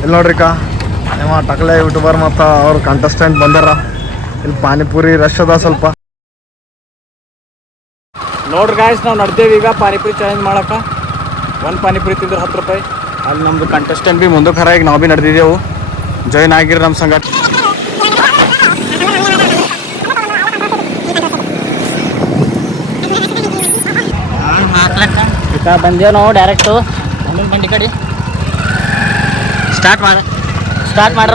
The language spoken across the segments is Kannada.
ಇಲ್ಲಿ ನೋಡ್ರಿಕ ನಿಮ್ಮ ಟಕಲೆ ಯೂಟ್ಯೂಬರ್ ಮತ್ತು ಅವ್ರ ಕಂಟೆಸ್ಟೆಂಟ್ ಬಂದಾರ. ಇಲ್ಲಿ ಪಾನಿಪುರಿ ರಶ್ ಅದ ಸ್ವಲ್ಪ. ನೋಡ್ರಿ ಗಾಯ್ಸ್, ನಾವು ನಡ್ದೇವಿ ಈಗ ಪಾನಿಪುರಿ ಚಾಲೆಂಜ್ ಮಾಡಕ್ಕೆ. ಒಂದು ಪಾನಿಪುರಿ ತಿಂದ್ರೆ 10 ರೂಪಾಯಿ. ಅಲ್ಲಿ ನಮ್ಮದು ಕಂಟೆಸ್ಟೆಂಟ್ ಭೀ ಮುಂದಕ್ಕೆ ಹರ, ಈಗ ನಾವು ಭೀ ನಡೆದಿದ್ದೆವು. ಜಾಯ್ನ್ ಆಗಿರಿ ನಮ್ಮ ಸಂಗಟ. ಬಂದೇವು ನಾವು ಡೈರೆಕ್ಟು ಬಂಡಿ ಕಡೆ ಸ್ಟಾರ್ಟ್ ಮಾಡ್ರಿ.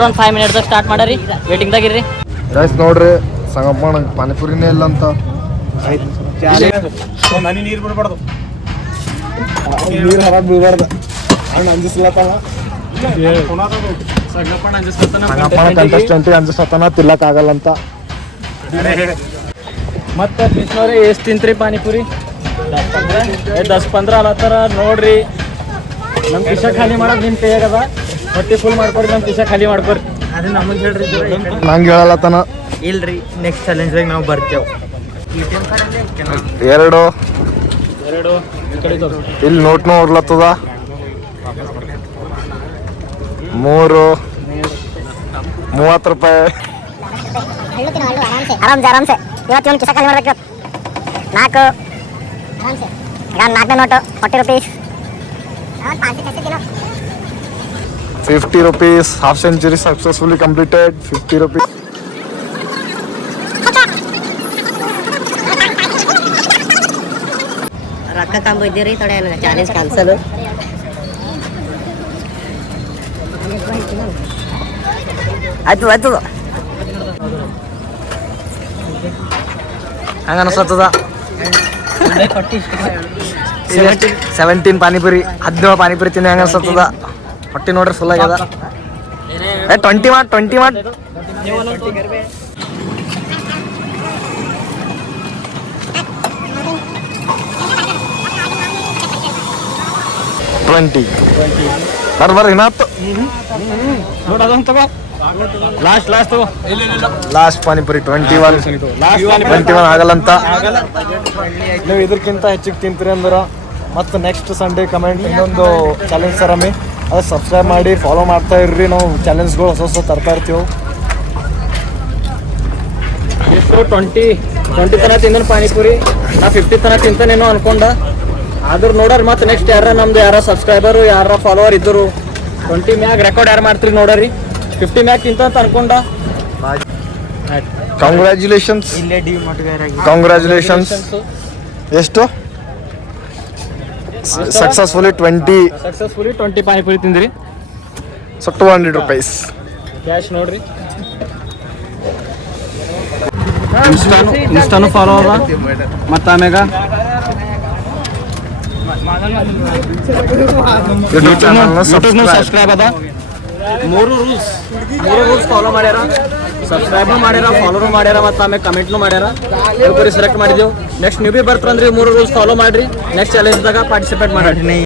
ಒಂದು 5 ಮಿನಿಟ್ದಾಗ ಸ್ಟಾರ್ಟ್ ಮಾಡರಿ, ವೇಟಿಂಗ್ದಾಗಿರ್ರಿ ರೈಸ್. ನೋಡ್ರಿ ಸಂಗಪ್ಪಣ್ಣ ಪಾನಿಪುರಿನೇ ಇಲ್ಲ ಅಂತ. ನೀರು ಬಿಡಬಾರ್ದು, ನೀರು ಹೊರಗೆ ಬೀಳ್ಬಾರ್ದು. ಸಂಗಪ್ಪಣ್ಣ ಕಂಟೆಸ್ಟೆಂಟಿಗೆ ಅಂಜಿಸ್ತಾನ ತಿಲ್ಲಕ್ಕಾಗಲ್ಲ ಅಂತ. ಮತ್ತೆ ಕೃಷ್ಣವ್ರೆ ಎಷ್ಟು ತಿಂತ್ರಿ ಪಾನಿಪುರಿ? 10-15 ಅಲತ್ತಾರ ನೋಡ್ರಿ. ನಮ್ಮ ಕಿಶ ಖಾಲಿ ಮಾಡೋದು ನಿಮ್ಮ ಕೈಯಾಗದ. ಹೊಟ್ಟೆ ಫುಲ್ ಮಾಡ್ಕೊರಿ, ನಮ್ಮ ಕಿಶ ಖಾಲಿ ಮಾಡ್ಕೊರಿ. ಅದು ನಮಗೆ ಹೇಳ್ರಿ. ನಂಗೆ ಹೇಳಲ್ಲತನ ಇಲ್ರಿ, ನೆಕ್ಸ್ಟ್ ಚಾಲೆಂಜ್ದಾಗ ನಾವು ಬರ್ತೇವೆ. ಎರಡು ಇಲ್ಲಿ ನೋಟ್ ನೋಡ್ಲತ್ತದ. 3 30 ರೂಪಾಯಿ. ಆರಾಮ್ಸೆ ಇವತ್ತು ಒಂದು ಕಿಸ ಖಾಲಿ ಮಾಡ್ಬೇಕು. 4 4 note 40 rupees. 50 rupees. Half century successfully completed. 50 rupees. ರೊಕ್ಕ ಕಮ್ಮಿ ಇದ್ದೀರಿ ಥೋಡೆ ಚಾಲೆಂಜ್ ಕ್ಯಾನ್ಸಲ್. ಆಯ್ತು ಹಂಗ ಅನಿಸ್ತದ. 17 ಪಾನಿಪುರಿ, 17 ಪಾನಿಪುರಿ ತಿಂದು ಹೆಂಗ ಅನ್ಸತ್ತದ. ಹೊಟ್ಟಿ ನೋಡ್ರಿ ಫುಲ್ ಆಗ್ಯದ. 20 ಮಾಡಿ 20 ಬರ್ರಿ ಇನ್ನತ್ತು. ಲಾಸ್ಟ್ ಪಾನಿಪುರಿ 21 ಆಗಲ್ಲ ಅಂತ. ನೀವು ಇದಕ್ಕಿಂತ ಹೆಚ್ಚಿಗೆ ತಿಂತೀರಿ ಅಂದ್ರೆ ಮತ್ತು ನೆಕ್ಸ್ಟ್ ಸಂಡೇ ಕಮೆಂಟ್ ಇನ್ನೊಂದು ಚಾಲೆಂಜ್ ತರಮ್ಮಿ. ಅದು ಸಬ್ಸ್ಕ್ರೈಬ್ ಮಾಡಿ ಫಾಲೋ ಮಾಡ್ತಾ ಇರ್ರಿ. ನಾವು ಚಾಲೆಂಜ್ಗಳು ಹೊಸ ತರ್ತಾ ಇರ್ತೀವಿ. ಎಷ್ಟು 20 ತನ ತಿಂದನು ಪಾನಿಪುರಿ. ನಾ 50 ತನ ತಿಂತಾನೇನೋ ಅನ್ಕೊಂಡ. ಆದ್ರೂ ನೋಡ್ರಿ ಮತ್ತೆ ನೆಕ್ಸ್ಟ್ ನಮ್ದು ಯಾರ ಸಬ್ಸ್ಕ್ರೈಬರು ಯಾರ ಫಾಲೋವರ್ ಇದ್ದರು 20 ಮ್ಯಾಗ ರೆಕಾರ್ಡ್ ಯಾರು ಮಾಡ್ತೀರಿ ನೋಡ್ರಿ. 50 ಮ್ಯಾಗ ತಿಂತ ಅನ್ಕೊಂಡ. ಕಂಗ್ರ್ಯಾಚುಲೇಷನ್ಸ್. ಎಷ್ಟು ಸಕ್ಸಸ್ಫುಲಿ 20 ಪಾನಿಪುರಿ ತಿಂದ್ರಿ. ಸೊ 200 ರೂಪೀಸ್ ಕ್ಯಾಶ್ ನೋಡ್ರಿ. ಇನ್ಸ್ಟಾನು ಫಾಲೋ ಅದ. ಮತ್ತು ಆಮ್ಯಾಗ ಯೂಟ್ಯೂಬ್ನು ಸಬ್ಸ್ಕ್ರೈಬ್ ಅದ. 3 ರೂಲ್ಸ್ ಫಾಲೋ ಮಾಡ್ಯಾರ. ಸಬ್ಸ್ಕ್ರೈಬ್ ಮಾಡ್ಯಾರ, ಫಾಲೋನು ಮಾಡ್ಯಾರ, ಮತ್ತು ಆಮೇಲೆ ಕಮೆಂಟ್ನು ಮಾಡ್ಯಾರ. ಸೆಲೆಕ್ಟ್ ಮಾಡಿದೆವು. ನೆಕ್ಸ್ಟ್ ನೀವು ಭೀ ಬರ್ತಾರಂದ್ರೆ 3 ರೂಲ್ಸ್ ಫಾಲೋ ಮಾಡಿರಿ. ನೆಕ್ಸ್ಟ್ ಚಾಲೆಂಜ್ದಾಗ ಪಾರ್ಟಿಸಿಪೇಟ್ ಮಾಡಿ.